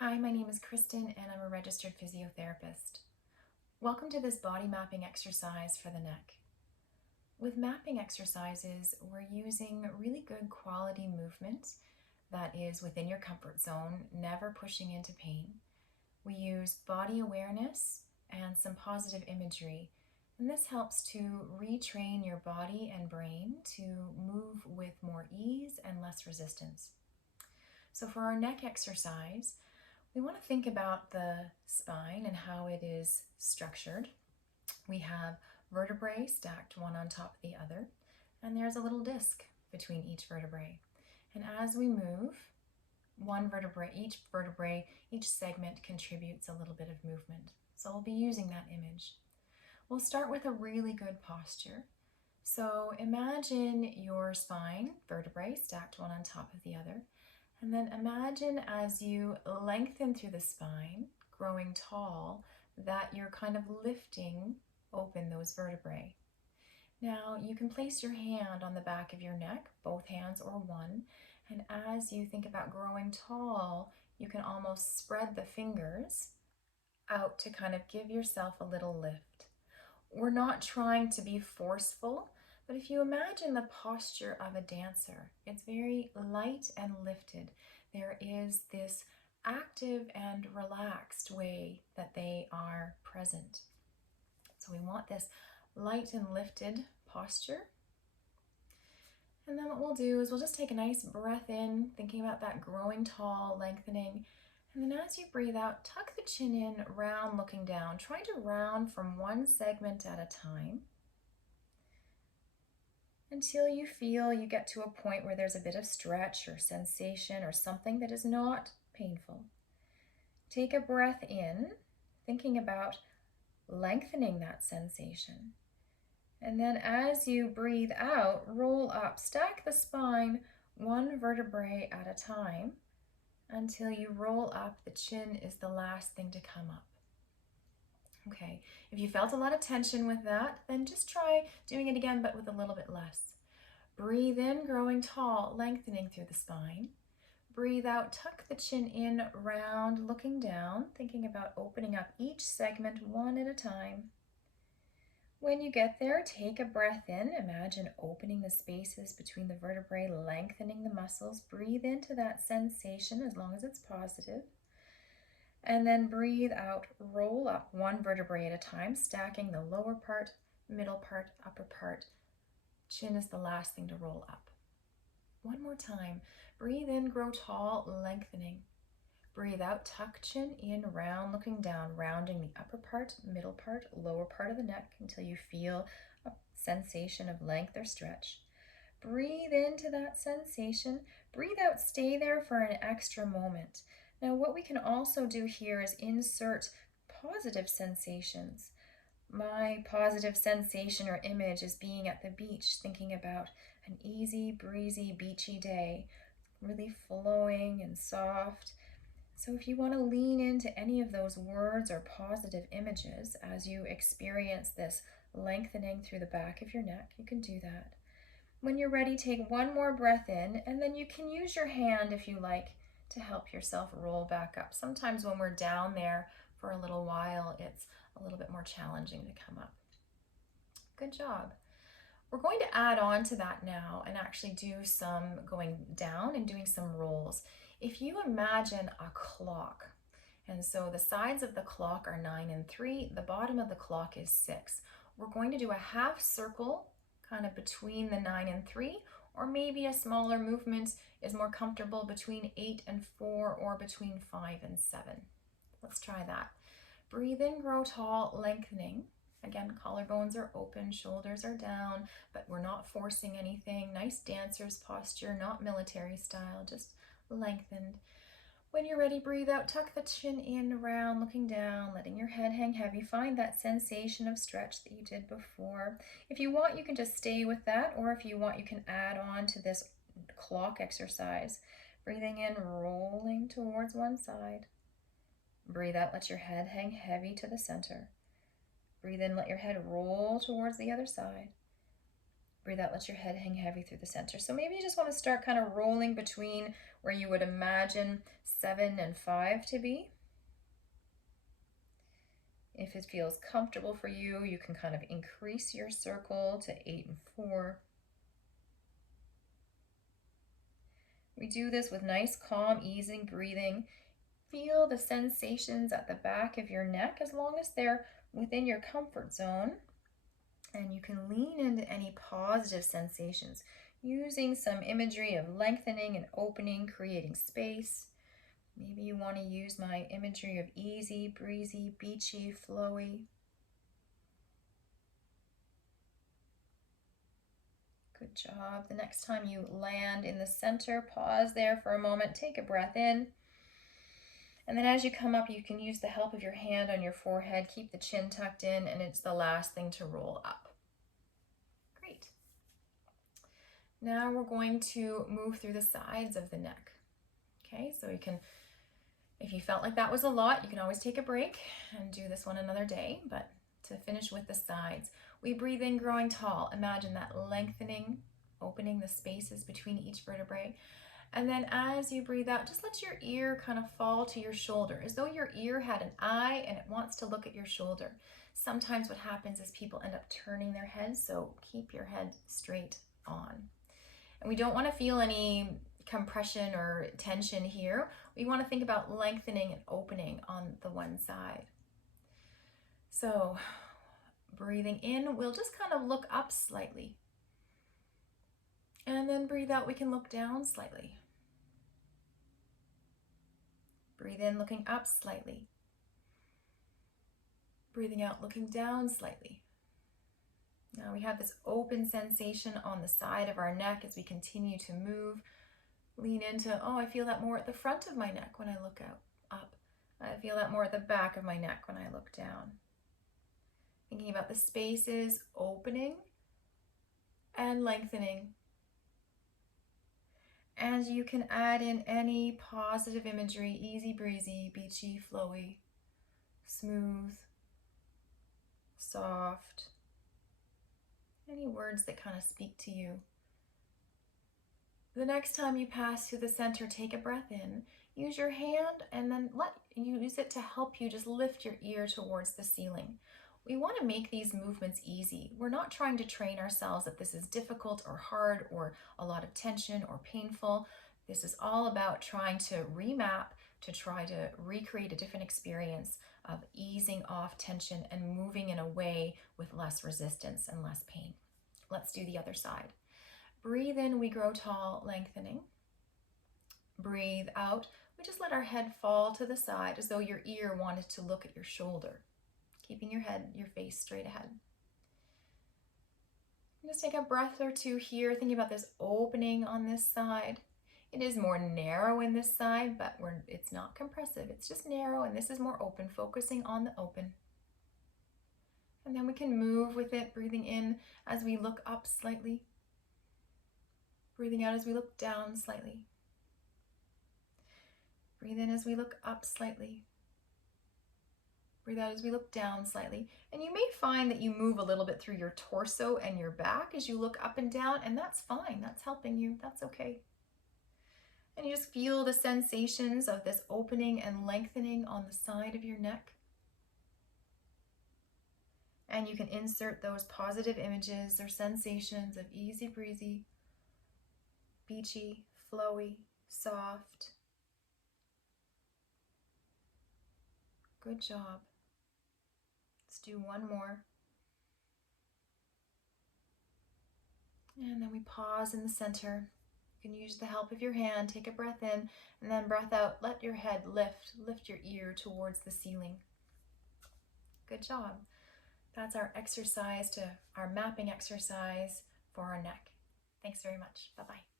Hi, my name is Kristen and I'm a registered physiotherapist. Welcome to this body mapping exercise for the neck. With mapping exercises, we're using really good quality movement that is within your comfort zone, never pushing into pain. We use body awareness and some positive imagery, and this helps to retrain your body and brain to move with more ease and less resistance. So for our neck exercise, we want to think about the spine and how it is structured. We have vertebrae stacked one on top of the other, and there's a little disc between each vertebrae. And as we move, each segment contributes a little bit of movement. So we'll be using that image. We'll start with a really good posture. So imagine your spine, vertebrae stacked one on top of the other, and then imagine as you lengthen through the spine, growing tall, that you're kind of lifting open those vertebrae. Now you can place your hand on the back of your neck, both hands or one, and as you think about growing tall, you can almost spread the fingers out to kind of give yourself a little lift. We're not trying to be forceful, but if you imagine the posture of a dancer, it's very light and lifted. There is this active and relaxed way that they are present. So we want this light and lifted posture. And then what we'll do is we'll just take a nice breath in, thinking about that growing tall, lengthening. And then as you breathe out, tuck the chin in, round looking down. Try to round from one segment at a time until you feel you get to a point where there's a bit of stretch or sensation or something that is not painful. Take a breath in, thinking about lengthening that sensation. And then as you breathe out, roll up, stack the spine one vertebrae at a time until you roll up. The chin is the last thing to come up. Okay, if you felt a lot of tension with that, then just try doing it again, but with a little bit less. Breathe in, growing tall, lengthening through the spine. Breathe out, tuck the chin in, round, looking down, thinking about opening up each segment one at a time. When you get there, take a breath in. Imagine opening the spaces between the vertebrae, lengthening the muscles. Breathe into that sensation as long as it's positive. And then breathe out, roll up one vertebrae at a time, stacking the lower part, middle part, upper part. Chin is the last thing to roll up. One more time. Breathe in, grow tall, lengthening. Breathe out, tuck chin in, round, looking down, rounding the upper part, middle part, lower part of the neck until you feel a sensation of length or stretch. Breathe into that sensation. Breathe out, stay there for an extra moment. Now, what we can also do here is insert positive sensations. My positive sensation or image is being at the beach, thinking about an easy, breezy, beachy day, really flowing and soft. So if you want to lean into any of those words or positive images as you experience this lengthening through the back of your neck, you can do that. When you're ready, take one more breath in, and then you can use your hand if you like to help yourself roll back up. Sometimes when we're down there for a little while, it's a little bit more challenging to come up. Good job. We're going to add on to that now and actually do some going down and doing some rolls. If you imagine a clock, and so the sides of the clock are 9 and 3, the bottom of the clock is 6. We're going to do a half circle kind of between the 9 and 3, or maybe a smaller movement is more comfortable between 8 and 4 or between 5 and 7. Let's try that. Breathe in, grow tall, lengthening. Again, collarbones are open, shoulders are down, but we're not forcing anything. Nice dancer's posture, not military style, just lengthened. When you're ready, breathe out, tuck the chin in, round, looking down, letting your head hang heavy. Find that sensation of stretch that you did before. If you want, you can just stay with that, or if you want, you can add on to this clock exercise. Breathing in, rolling towards one side. Breathe out, let your head hang heavy to the center. Breathe in, let your head roll towards the other side. Breathe out, let your head hang heavy through the center. So maybe you just want to start kind of rolling between where you would imagine 7 and 5 to be. If it feels comfortable for you, you can kind of increase your circle to 8 and 4. We do this with nice, calm, easing breathing. Feel the sensations at the back of your neck as long as they're within your comfort zone. And you can lean into any positive sensations using some imagery of lengthening and opening, creating space. Maybe you want to use my imagery of easy, breezy, beachy, flowy. Good job. The next time you land in the center, pause there for a moment, take a breath in. And then as you come up, you can use the help of your hand on your forehead, keep the chin tucked in, and it's the last thing to roll up. Great. Now we're going to move through the sides of the neck. Okay, so you can, if you felt like that was a lot, you can always take a break and do this one another day, but to finish with the sides, we breathe in growing tall. Imagine that lengthening, opening the spaces between each vertebrae. And then as you breathe out, just let your ear kind of fall to your shoulder, as though your ear had an eye and it wants to look at your shoulder. Sometimes what happens is people end up turning their heads, so keep your head straight on. And we don't want to feel any compression or tension here. We want to think about lengthening and opening on the one side. So breathing in, we'll just kind of look up slightly. And then breathe out, we can look down slightly. Breathe in, looking up slightly. Breathing out, looking down slightly. Now we have this open sensation on the side of our neck as we continue to move. Lean into, oh, I feel that more at the front of my neck when I look up. I feel that more at the back of my neck when I look down. Thinking about the spaces opening and lengthening. And you can add in any positive imagery, easy breezy, beachy, flowy, smooth, soft. Any words that kind of speak to you. The next time you pass through the center, take a breath in. Use your hand and then use it to help you just lift your ear towards the ceiling. We want to make these movements easy. We're not trying to train ourselves that this is difficult or hard or a lot of tension or painful. This is all about trying to remap, to try to recreate a different experience of easing off tension and moving in a way with less resistance and less pain. Let's do the other side. Breathe in, we grow tall, lengthening. Breathe out, we just let our head fall to the side as though your ear wanted to look at your shoulder, keeping your head, your face straight ahead. And just take a breath or two here, thinking about this opening on this side. It is more narrow in this side, but it's not compressive. It's just narrow, and this is more open, focusing on the open. And then we can move with it, breathing in as we look up slightly. Breathing out as we look down slightly. Breathe in as we look up slightly. Breathe out as we look down slightly. And you may find that you move a little bit through your torso and your back as you look up and down, and that's fine. That's helping you. That's okay. And you just feel the sensations of this opening and lengthening on the side of your neck. And you can insert those positive images or sensations of easy breezy, beachy, flowy, soft. Good job. Let's do one more. And then we pause in the center. You can use the help of your hand, take a breath in, and then breath out. Let your head lift your ear towards the ceiling. Good job. That's our exercise our mapping exercise for our neck. Thanks very much. Bye-bye.